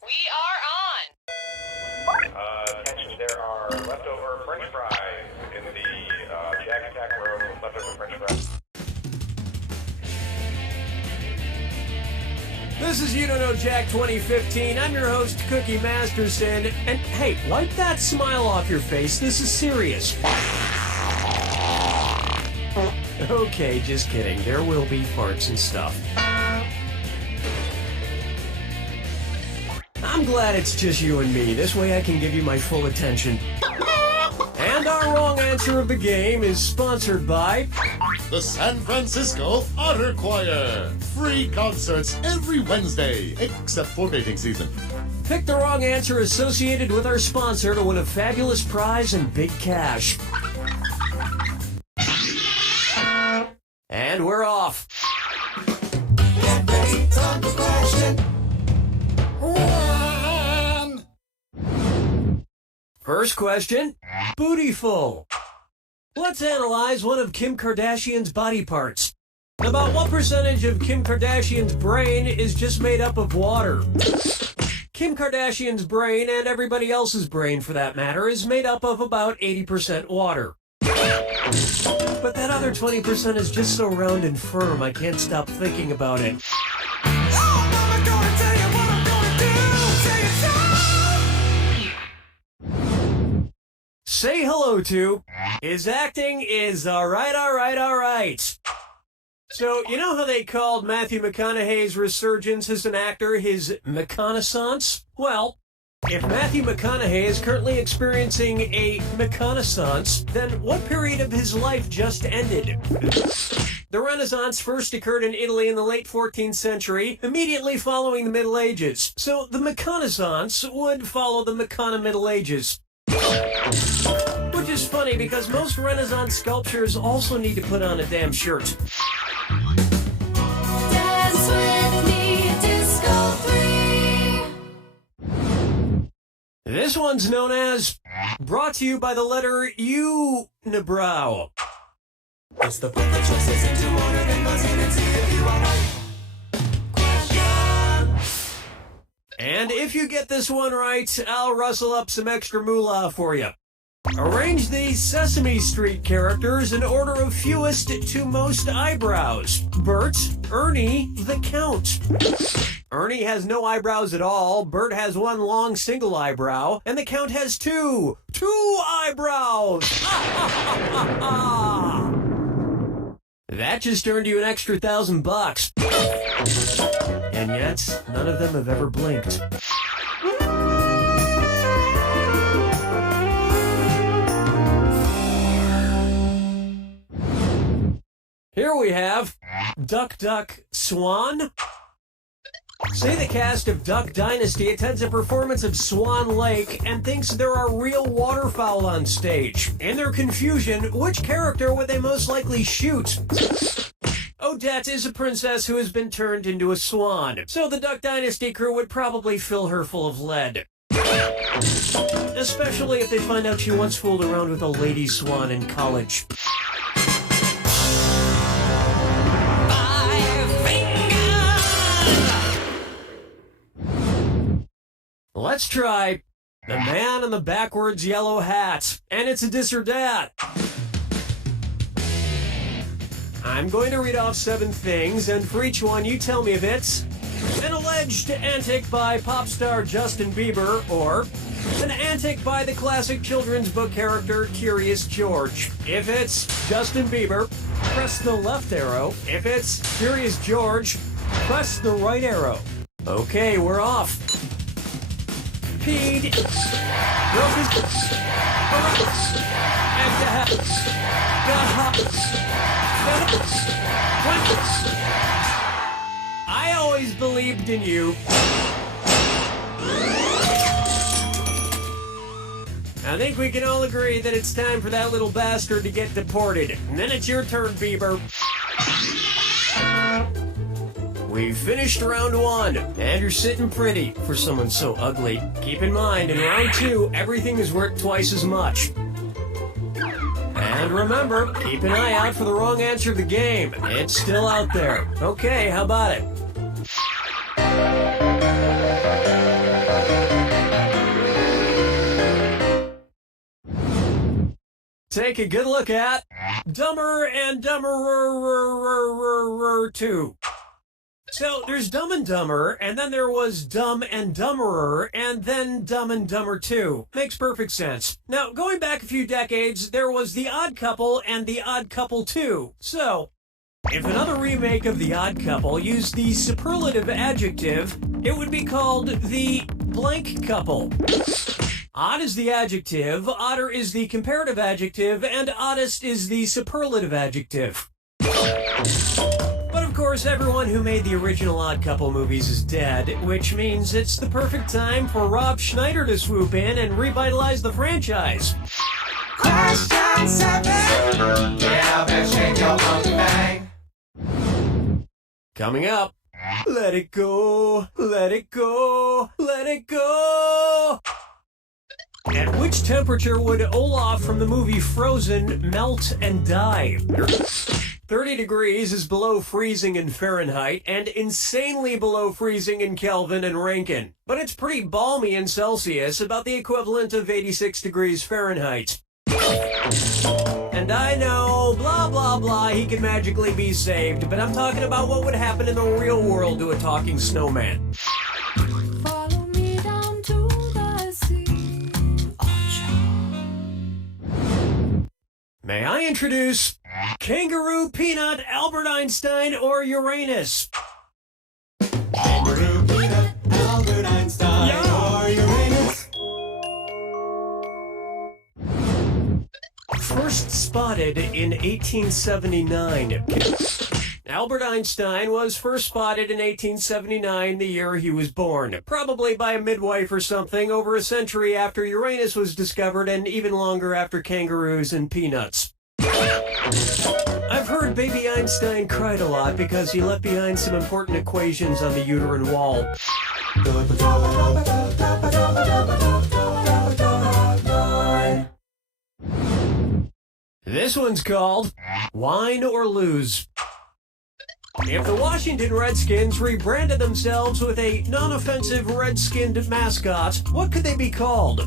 We are on. Attention, there are leftover French fries in the Jack Attack room. Leftover French fries. This is You Don't Know Jack 2015. I'm your host, Cookie Masterson. And hey, wipe that smile off your face. This is serious. Okay, just kidding. There will be farts and stuff. I'm glad it's just you and me. This way I can give you my full attention. And our wrong answer of the game is sponsored by the San Francisco Otter Choir. Free concerts every Wednesday, except for mating season. Pick the wrong answer associated with our sponsor to win a fabulous prize and big cash. And we're off. First question, Bootyful. Let's analyze one of Kim Kardashian's body parts. About what percentage of Kim Kardashian's brain is just made up of water? Kim Kardashian's brain, and everybody else's brain for that matter, is made up of about 80% water. But that other 20% is just so round and firm, I can't stop thinking about it. Say hello to his acting is alright. So, you know how they called Matthew McConaughey's resurgence as an actor his McConaissance? Well, if Matthew McConaughey is currently experiencing a McConaissance, then what period of his life just ended? The Renaissance first occurred in Italy in the late 14th century, immediately following the Middle Ages. So the McConaissance would follow the McCona Middle Ages. Which is funny because most Renaissance sculptures also need to put on a damn shirt. Dance with me, disco free. This one's known as brought to you by the letter U, Nabrow. It's the put the choices into order and buzz in and see if you are right. Question. And if you get this one right, I'll rustle up some extra moolah for you. Arrange these Sesame Street characters in order of fewest to most eyebrows. Bert, Ernie, the Count. Ernie has no eyebrows at all, Bert has one long single eyebrow, and the Count has two eyebrows! That just earned you an extra $1,000. And yet, none of them have ever blinked. Here we have Duck Duck Swan. Say the cast of Duck Dynasty attends a performance of Swan Lake and thinks there are real waterfowl on stage. In their confusion, which character would they most likely shoot? Odette is a princess who has been turned into a swan, so the Duck Dynasty crew would probably fill her full of lead. Especially if they find out she once fooled around with a lady swan in college. Let's try the man in the backwards yellow hat, and it's a dis or dat. I'm going to read off 7 things, and for each one you tell me if it's an alleged antic by pop star Justin Bieber, or an antic by the classic children's book character Curious George. If it's Justin Bieber, press the left arrow. If it's Curious George, press the right arrow. Okay, we're off. Peed. I always believed in you. I think we can all agree that it's time for that little bastard to get deported. And then it's your turn, Bieber. We've finished round 1, and you're sitting pretty for someone so ugly. Keep in mind, in round 2, everything is worth twice as much. And remember, keep an eye out for the wrong answer of the game. It's still out there. Okay, how about it? take a good look at Dumber and Dumberer 2. So there's Dumb and Dumber, and then there was Dumb and Dumberer, and then Dumb and Dumber 2. Makes perfect sense. Now, going back a few decades, there was The Odd Couple and The Odd Couple 2. So, if another remake of The Odd Couple used the superlative adjective, it would be called The Blank Couple. Odd is the adjective, odder is the comparative adjective, and oddest is the superlative adjective. But of course, everyone who made the original Odd Couple movies is dead, which means it's the perfect time for Rob Schneider to swoop in and revitalize the franchise. Question 7. Get up and shake your monkey bang. Coming up, let it go, let it go, let it go. At which temperature would Olaf from the movie Frozen melt and die? 30 degrees is below freezing in Fahrenheit and insanely below freezing in Kelvin and Rankine. But it's pretty balmy in Celsius, about the equivalent of 86 degrees Fahrenheit. And I know, blah, blah, blah, he can magically be saved, but I'm talking about what would happen in the real world to a talking snowman. Follow me down to the sea. May I introduce Kangaroo, Peanut, Albert Einstein, or Uranus? Kangaroo, Peanut, Albert Einstein, or Uranus. First spotted in 1879. Albert Einstein was first spotted in 1879, the year he was born. Probably by a midwife or something, over a century after Uranus was discovered and even longer after kangaroos and peanuts. I've heard baby Einstein cried a lot because he left behind some important equations on the uterine wall. This one's called Wine or Lose. If the Washington Redskins rebranded themselves with a non-offensive red-skinned mascot, what could they be called?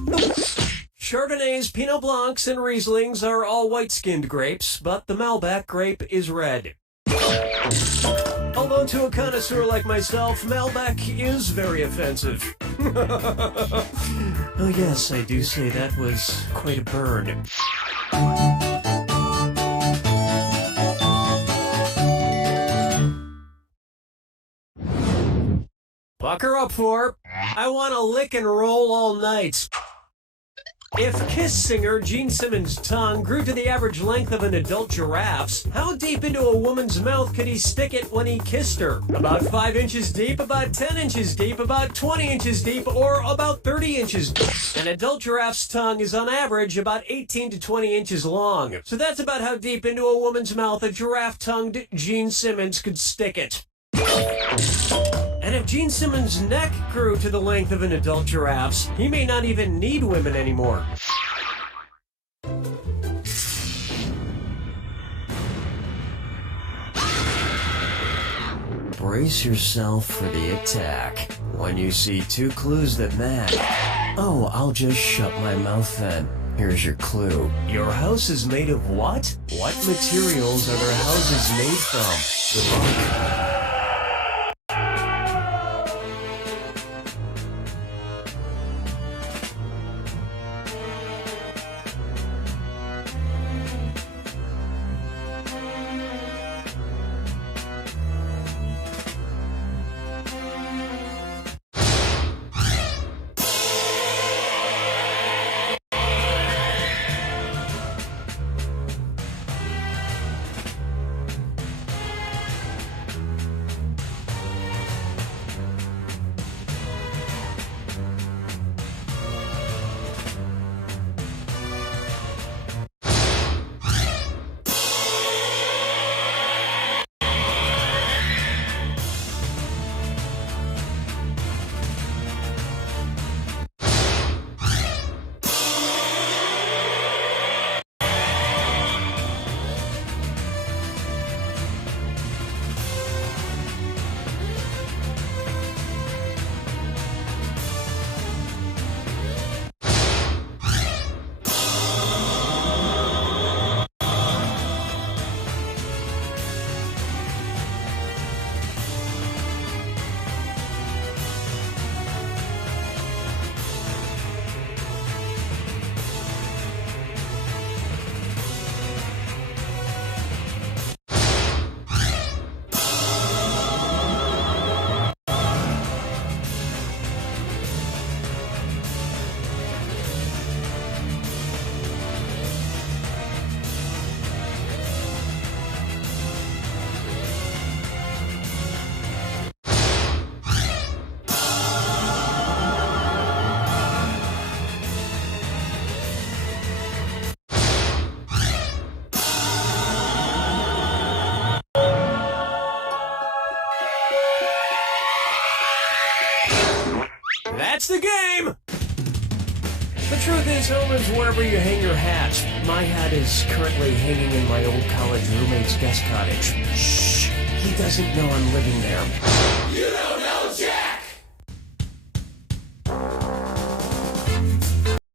Chardonnays, Pinot Blancs, and Rieslings are all white-skinned grapes, but the Malbec grape is red. Although to a connoisseur like myself, Malbec is very offensive. Oh yes, I do say that was quite a burn. Bucker up for I Want to Lick and Roll All Night. If Kiss singer Gene Simmons' tongue grew to the average length of an adult giraffe's, how deep into a woman's mouth could he stick it when he kissed her? About 5 inches deep, about 10 inches deep, about 20 inches deep, or about 30 inches deep. An adult giraffe's tongue is on average about 18 to 20 inches long. So that's about how deep into a woman's mouth a giraffe-tongued Gene Simmons could stick it. And if Gene Simmons' neck grew to the length of an adult giraffe's, he may not even need women anymore. Brace yourself for the attack. When you see 2 clues that match. Oh, I'll just shut my mouth then. Here's your clue. Your house is made of what? What materials are their houses made from? Good luck. That's the game! The truth is, home is wherever you hang your hat. My hat is currently hanging in my old college roommate's guest cottage. Shh! He doesn't know I'm living there. You don't know Jack!